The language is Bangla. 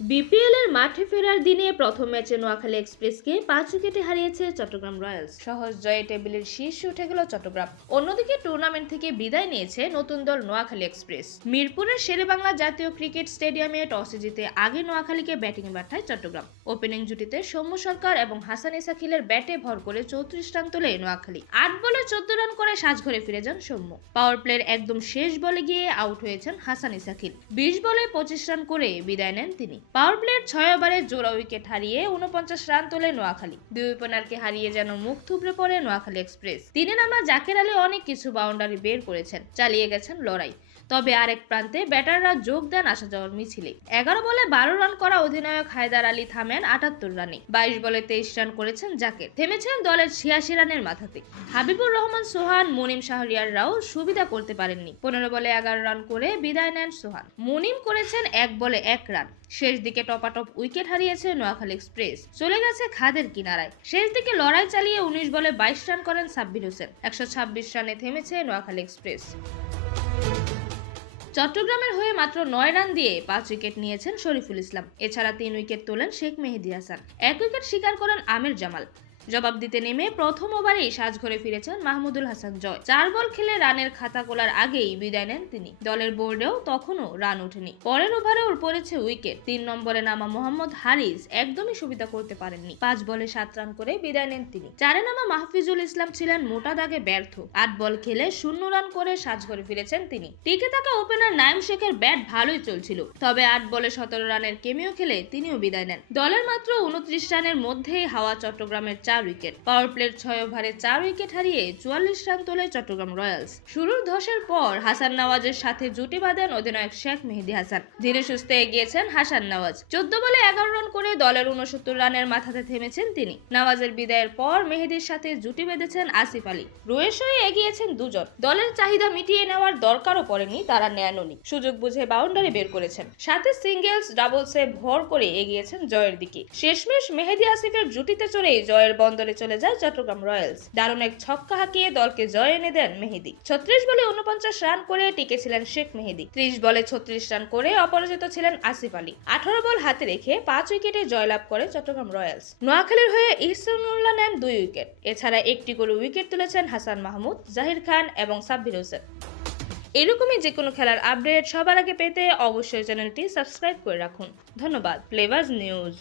বিপিএল এর মাঠে ফেরার দিনে প্রথম ম্যাচে নোয়াখালী এক্সপ্রেসকে 5 উইকেটে হারিয়েছে চট্টগ্রাম রয়্যালস। সহজ জয়ে টেবিলের শীর্ষে উঠে গেল চট্টগ্রাম। অন্যদিকে টুর্নামেন্ট থেকে বিদায় নিয়েছে নতুন দল নোয়াখালী এক্সপ্রেস। মিরপুরের শেরেবাংলা জাতীয় ক্রিকেট স্টেডিয়ামে টসে জিতে আগে নোয়াখালীকে ব্যাটিং পাঠায় চট্টগ্রাম। ওপেনিং জুটিতে সৌম্য সরকার এবং হাসান ইসাকিলের ব্যাটে ভর করে 34 রান তোলে নোয়াখালী। 8 বলে 14 রান করে সাজঘরে ফিরে যান সৌম্য। পাওয়ার প্লের একদম শেষ বলে গিয়ে আউট হয়েছেন হাসান ইসাকিল। 20 বলে 25 রান করে বিদায় নেন তিনি। পাওয়ার প্লের 6 ওভারে জোড়া উইকেট হারিয়ে 49 রান তোলে নোয়াখালী। দুই ওপেনারকে হারিয়ে যেন মুখ থুবড়ে পড়ে নোয়াখালী এক্সপ্রেস। দিনে নামা জাকের আলী অনেক কিছু বাউন্ডারি বের করেছেন, চালিয়ে গেছেন লড়াই। তবে আরেক প্রান্তে ব্যাটাররা যোগ দেন আসা যাওয়ার মিছিলে। 11 বলে 12 রান করা অধিনায়ক হায়দার আলী থামেন 78 রানে। 22 বলে 23 রান করেছেন জাকের, থেমেছেন দলের 86 রানের মাথাতে। হাবিবুর রহমান সোহান, মুনিম শাহরিয়াররাও সুবিধা করতে পারেননি। 15 বলে 11 রান করে বিদায় নেন সোহান। মুনিম করেছেন 1 বলে 1 রান। শেষ দিকে টপাটপ উইকেট হারিয়েছে নোয়াখালী এক্সপ্রেস, চলে গেছে খাদের কিনারায়। শেষ দিকে লড়াই চালিয়ে 19 বলে 22 রান করেন সাব্বির হোসেন। 126 রানে থেমেছে নোয়াখালী এক্সপ্রেস। চট্টগ্রামের হয়ে মাত্র 9 রান দিয়ে 5 উইকেট নিয়েছেন শরীফুল ইসলাম। এছাড়া 3 উইকেট তোলেন শেখ মেহেদী হাসান। 1 উইকেট শিকার করেন আমির জামাল। জবাব দিতে নেমে প্রথম ওভারেই সাজঘরে ফিরেছেন মাহমুদুল হাসান জয়। 4 বল খেলে রানের খাতা খোলার আগেই বিদায় নেন তিনি। দলের বোর্ডেও তখনও রান ওঠেনি। পরের ওভারেও পড়েছে উইকেট। 3 নম্বরে নামা মোহাম্মদ হারিস একদমই সুবিধা করতে পারেননি। 5 বলে 7 রান করে বিদায় নেন তিনি। 4-এ নামা মাহফিজুল ইসলাম ছিলেন মোটা দাগে ব্যর্থ। 8 বল খেলে 0 রান করে সাজঘরে ফিরেছেন তিনি। টিকে থাকা ওপেনার নাইম শেখের ব্যাট ভালোই চলছিল, তবে 8 বলে 17 রানের কেমিও খেলে তিনিও বিদায় নেন। দলের মাত্র 29 রানের মধ্যেই হাওয়া চট্টগ্রামের 4 উইকেট। পাওয়ার প্লের 6 ওভারে 4 উইকেট হারিয়ে 44 রান তোলে চট্টগ্রাম রয়্যালস। শুরুর ধসের পর হাসান নওয়াজের সাথে জুটি বাঁধেন অধিনায়ক শেখ মেহেদী হাসান। ধীরে সুস্থে এগিয়েছেন হাসান নওয়াজ। 14 বলে 11 রান করে দলের 69 রানের মাথাতে থেমেছেন তিনি। নওয়াজের বিদায়ের পর মেহেদীর সাথে জুটি বেঁধেছেন আসিফ আলী। রয়েস হয়ে এগিয়েছেন দুজন। দলের চাহিদা মিটিয়ে নেওয়ার দরকারও পড়েনি, তারা নেয়নি। সুযোগ বুঝে বাউন্ডারি বের করেছেন, সাথে সিঙ্গেলস ডাবলসে ভর করে এগিয়েছেন জয়ের দিকে। শেষমেশ মেহেদী আসিফের জুটিতে চড়েই জয়ের বন্দরে চলে যায় চট্টগ্রাম রয়্যালস। দারুণ এক ছক্কা হাঁকিয়ে দলকে জয় এনে দেন মেহেদী। 36 বলে 49 রান করে টিকেছিলেন শেখ মেহেদী। 30 বলে 36 রান করে অপরাজিত ছিলেন আসিফ আলী। 18 বল হাতে রেখে 5 উইকেটে জয়লাভ করে চট্টগ্রাম রয়্যালস। নোয়াখালীর হয়ে ইহসানুল্লাহ নেন 2 উইকেট। এছাড়া একটি করে উইকেট তুলেছেন হাসান মাহমুদ, জাহির খান এবং সাব্বির হোসেন। এরকমই যে কোনো খেলার আপডেট সবার আগে পেতে অবশ্যই চ্যানেলটি সাবস্ক্রাইব করে রাখুন। ধন্যবাদ। Flavours news.